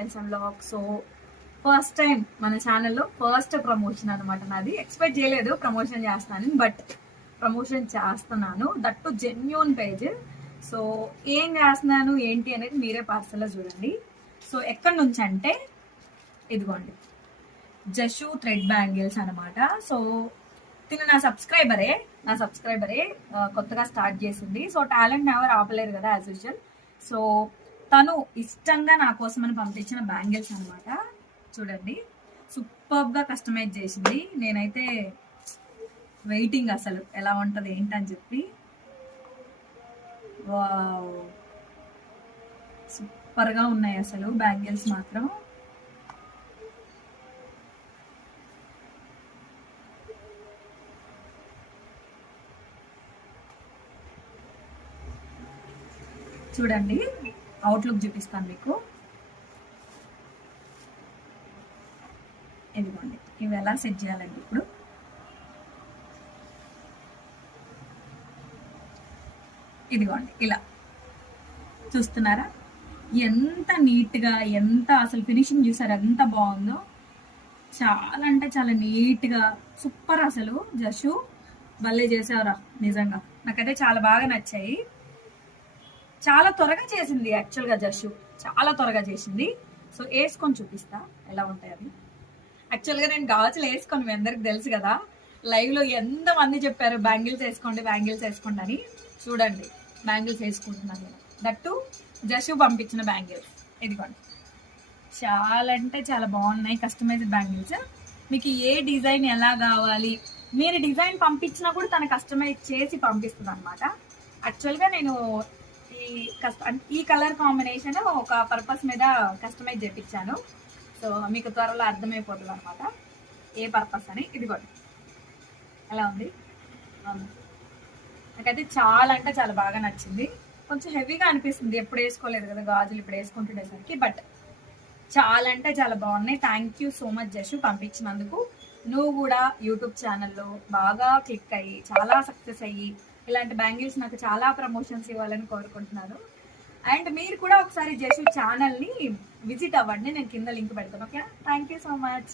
Tension blog. So first time మన ఛానల్లో first promotion అనమాట నాది. ఎక్స్పెక్ట్ చేయలేదు ప్రమోషన్ చేస్తానని, బట్ ప్రమోషన్ చేస్తున్నాను, that to genuine page. So ఏం చేస్తున్నాను ఏంటి అనేది మీరే పార్సల్లో చూడండి. సో ఎక్కడి నుంచి అంటే ఇదిగోండి, జషు థ్రెడ్ బ్యాంగిల్స్ అనమాట. సో తిను నా సబ్స్క్రైబరే కొత్తగా స్టార్ట్ చేసింది. సో టాలెంట్ ఎవరు ఆపలేరు కదా యాజ్ యూజువల్. సో తను ఇష్టంగా నా కోసం అని పంపించిన బ్యాంగిల్స్ అనమాట. చూడండి, సూపర్గా కస్టమైజ్ చేసింది. నేనైతే వెయిటింగ్ అసలు ఎలా ఉంటుంది ఏంటని చెప్పి. వావ్, సూపర్గా ఉన్నాయి అసలు బ్యాంగిల్స్ మాత్రం. చూడండి, అవుట్లుక్ చూపిస్తాను మీకు. ఇదిగోండి, ఇవి ఎలా సెట్ చేయాలండి ఇప్పుడు. ఇదిగోండి ఇలా చూస్తున్నారా, ఎంత నీట్గా, ఎంత అసలు ఫినిషింగ్ చూసారు ఎంత బాగుందో. చాలా అంటే చాలా నీట్గా సూపర్. అసలు జషు భలే చేసావురా, నిజంగా నాకైతే చాలా బాగా నచ్చాయి. చాలా త్వరగా చేసింది యాక్చువల్గా జషు, చాలా త్వరగా చేసింది. సో వేసుకొని చూపిస్తా ఎలా ఉంటాయి అవి. యాక్చువల్గా నేను గాజులు వేసుకోను, మీ అందరికి తెలుసు కదా. లైవ్లో ఎంతమంది చెప్పారు బ్యాంగిల్స్ వేసుకోండి బ్యాంగిల్స్ వేసుకోండి అని. చూడండి, బ్యాంగిల్స్ వేసుకుంటున్నాను నేను, దట్టు జషు పంపించిన బ్యాంగిల్స్. ఇదిగోండి, చాలా అంటే చాలా బాగున్నాయి కస్టమైజ్డ్ బ్యాంగిల్స్. మీకు ఏ డిజైన్ ఎలా కావాలి, మీరు డిజైన్ పంపించినా కూడా తను కస్టమైజ్ చేసి పంపిస్తుంది అనమాట. యాక్చువల్గా నేను ఈ కలర్ కాంబినేషన్ ఒక పర్పస్ మీద కస్టమైజ్ చేయించాను. సో మీకు త్వరలో అర్థమైపోతుంది అనమాట ఏ పర్పస్ అని. ఇదిగోండి ఎలా ఉంది, నాకైతే చాలా అంటే చాలా బాగా నచ్చింది. కొంచెం హెవీగా అనిపిస్తుంది, ఎప్పుడు వేసుకోలేదు కదా గాజులు, ఇప్పుడు వేసుకుంటుండేసరికి. బట్ చాలా అంటే చాలా బాగున్నాయి. Thank you so much జషు పంపించినందుకు. నువ్వు కూడా యూట్యూబ్ ఛానల్లో బాగా క్లిక్ అయ్యి చాలా సక్సెస్ అయ్యి ఇలాంటి బ్యాంగిల్స్ నాకు చాలా ప్రమోషన్స్ ఇవ్వాలని కోరుకుంటున్నాను. అండ్ మీరు కూడా ఒకసారి జషు ఛానల్ని విజిట్ అవ్వండి, నేను కింద లింక్ పెడతాను. Okay, thank you so much.